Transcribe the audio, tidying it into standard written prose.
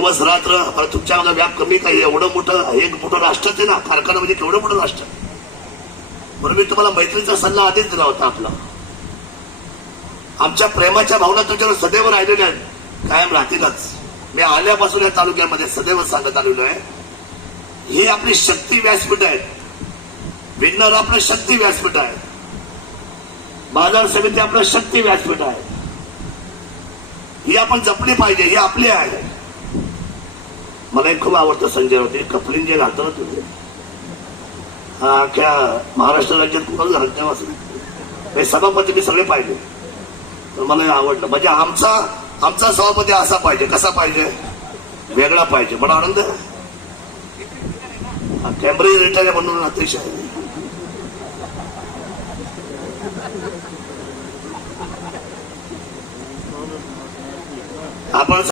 दिवस रात्र तुमच्या मागे व्याप कमी काही एवढं मोठं एक मोठं राष्ट्र आहे ना, कारखाना म्हणजे केवढं मोठं राष्ट्र. म्हणून मी तुम्हाला मैत्रीचा सल्ला आधीच दिला होता. आपला आमच्या प्रेमाच्या भावना तुमच्यावर सदैव राहिलेल्या आहेत, कायम राहतीलच. मी आल्यापासून या तालुक्यामध्ये सदैव सांगत आलेलो आहे, ही आपली शक्ती व्यासपीठ आहे. विज्ञान आपलं शक्ती व्यासपीठ आहे, बाजार समिती आपलं शक्ती व्यासपीठ आहे. ही आपण जपली पाहिजे, ही आपली आहे. मला एक खूप आवडतं संजय होते कपलिंग जे घालतो ना तुम्ही, हा अख्ख्या महाराष्ट्र राज्यात कुणाला घालत नाही. सभापती मी सगळे पाहिले, तर मला हे आवडलं. म्हणजे आमचा सभापती असा पाहिजे, कसा पाहिजे, वेगळा पाहिजे. मला आनंद आहे. कॅम्ब्रिज रिटायर म्हणून अतिशय आपण